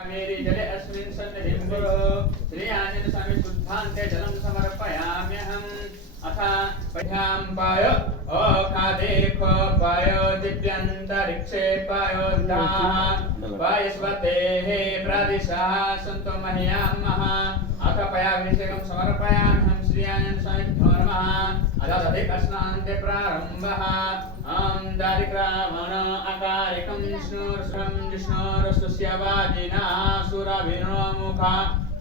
मेरी जले अस्मिन् सन्निधिं गुरुः श्रीआञ्जनस्वामी शुद्धान्ते जलं समर्पयाम्यहम् अथ पठ्यां पाय अखादे ख पाय दिव्यन्तरिक्षे पायोद्धाः वायस्वतेः प्रादिशाः सन्तो मह्यामः अथ पयाभिषेकं समर्पयाम्यहं श्रीआञ्जनस्वामिभ्यो नमः अथ तदेकस्नान्ते प्रारम्भः ఆం దారిక్రామణ అకారికం స్నుర్స్రం జిష్ణోర్సుస్యవాజినా సురభినోముఖ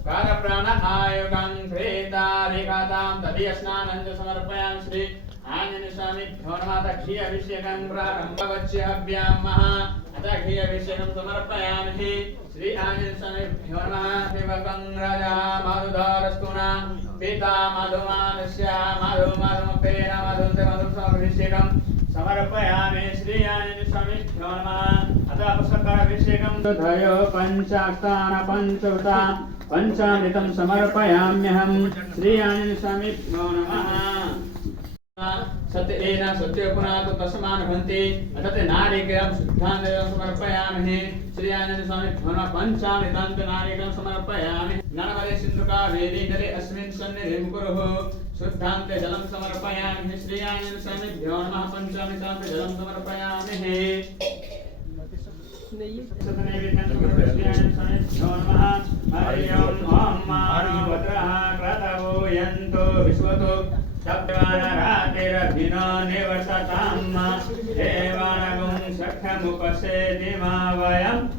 కారప్రాణహాయుగం క్రీతారికతాం తదీయ స్నానం చ సమర్పయామి శ్రీ ఆంజనేయ స్వామి ఘోరమాత క్షీయ అభిషేకం ప్రారంభవచ్యభ్యాం మహా అత క్షీయ అభిషేకం సమర్పయామి శ్రీ ఆంజనేయ స్వామి ఘోరమాశివకం రాజా మధుధారస్తునా समर्पयामि पञ्चामृतं समर्पयाम्यहं श्रीयानिस्वमिभ्यो नमः सत एन सत्य पुनः भवन्ति तत्र नारिकेलं शुद्धान्तरं समर्पयामहे श्रीयानन्द स्वामी भवन पञ्चामृतान्त नारिकेलं समर्पयामि। ज्ञानवरे सिन्धुका वेदीतले अस्मिन् सन्निधिं कुरुः शुद्धान्ते जलं समर्पयामि श्री आनन्द स्वामिभ्यो नमः पञ्चामृतान्त जलं समर्पयामि विश्वतो सप्तवानरातिरभिनो निवर्तताम् देवानगुं सख्यमुपसेति मा वयम्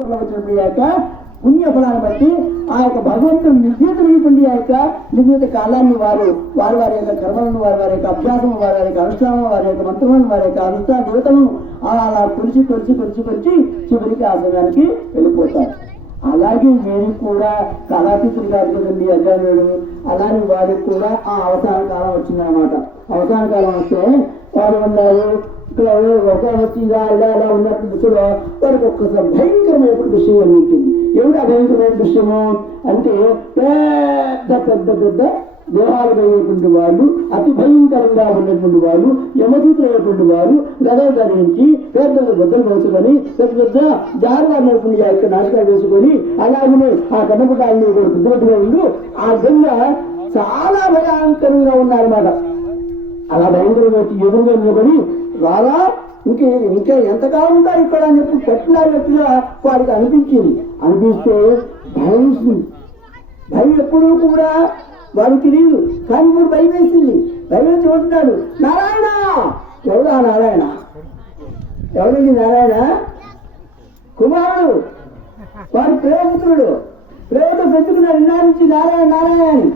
వచ్చినప్పుడు పుణ్య ఫలాన్ని బట్టి ఆ యొక్క భగవంతుడు నిర్దేశమైనటువంటి ఆ యొక్క నిర్దేశ కాలాన్ని వారు వారి వారి యొక్క కర్మలను వారి వారి యొక్క అభ్యాసం వారి వారి యొక్క అనుష్ఠానం వారి యొక్క మంత్రములను వారి యొక్క అనుష్ఠాన దేవతలను అలా అలా కొలిచి కొలిచి కొలిచి కొలిచి చివరికి ఆ సమయానికి వెళ్ళిపోతారు. అలాగే మీరు కూడా కళాతీతులు కాదు కదండి అజ్ఞానుడు అలాగే వారికి కూడా ఆ అవసాన కాలం వచ్చిందన్నమాట. అవసాన కాలం వస్తే వారు ఉన్నారు ఇక్కడ ఒక వచ్చి ఇలా ఇలా ఇలా ఉన్నట్టు దిశలో వారికి ఒక్కసారి భయంకరమైనటువంటి విషయం అందించింది ఏమిటి ఆ భయంకరమైన విషయము? అంటే పెద్ద పెద్ద పెద్ద దేహాలు కలిగినటువంటి వాళ్ళు అతి భయంకరంగా ఉన్నటువంటి వాళ్ళు యమదూతులైనటువంటి వాళ్ళు గదలు ధరించి పెద్ద పెద్ద వేసుకొని పెద్ద పెద్ద జారువాడినటువంటి ఆ యొక్క నాటకాలు వేసుకొని అలాగనే ఆ కన్నపటాలని కూడా పెద్దగా ఉండు. ఆ విధంగా చాలా భయంకరంగా ఉన్నారన్నమాట. అలా భయంకరంగా ఎదురుగా నిలబడి రారా? ఇంకే ఇంకా ఎంతకాలం ఉంటారు ఇక్కడ అని చెప్పి పట్టినట్టుగా వాడికి అనిపించింది. అనిపిస్తే భయం వేసింది. భయం ఎప్పుడూ కూడా వారికి తెలియదు కానీ ఇప్పుడు భయం వేసింది. భయం వేసి ఉంటున్నాడు నారాయణ! ఎవడా నారాయణ? ఎవడండి నారాయణ? కుమారుడు. వారి ప్రేమితుడు ప్రేమతో పెంచుకున్నాడు ఇన్నా నుంచి నారాయణ నారాయణ అని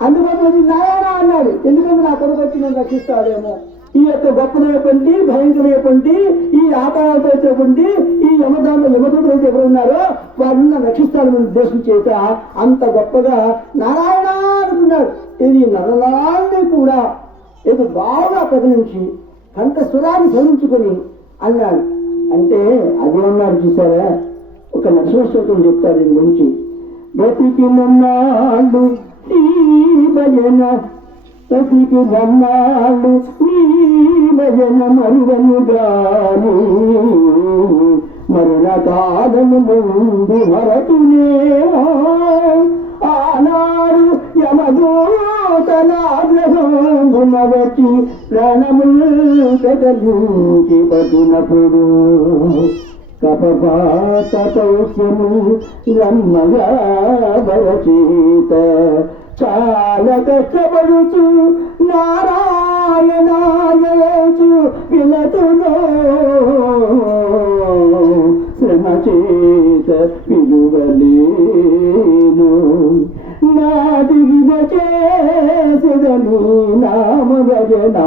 అందుకోసం నారాయణ అన్నాడు. ఎందుకంటే నా కొడుకు వచ్చి నేను రక్షిస్తాడేమో? ఈ యొక్క గొప్పనటువంటి భయంకరమైనటువంటి ఈ ఆకారాలతో వచ్చేటువంటి ఈ యమదాంత యమదూతలు అయితే ఎవరు ఉన్నారో వారిని రక్షిస్తాడని ఉద్దేశం చేత అంత గొప్పగా నారాయణ అనుకున్నాడు. ఇది నరలాన్ని కూడా ఇది బాగా కదిలించి కంట సురాన్ని చదివించుకొని అన్నాడు. అంటే అదేమన్నాడు చూసారా? ఒక నరసింహ చెప్తారు దీని గురించి. బ్రతికి నన్నాళ్ళు ఈ భజన బ్రతికి నన్నాళ్ళు ఈ మరువను గాని మరణ కాలము ముందు మరతునేమో ఆనాడు యమదూతలాగ్రహమున వచ్చి ప్రాణములు కదలించి పట్టినప్పుడు కపపాత పౌష్యము రమ్మగా భవచేత చాలా కష్టపడుచు నారాయణాయచు వినతులో శ్రమ చేత విలువలేను నాదిగిద చేసెదను నామ భజన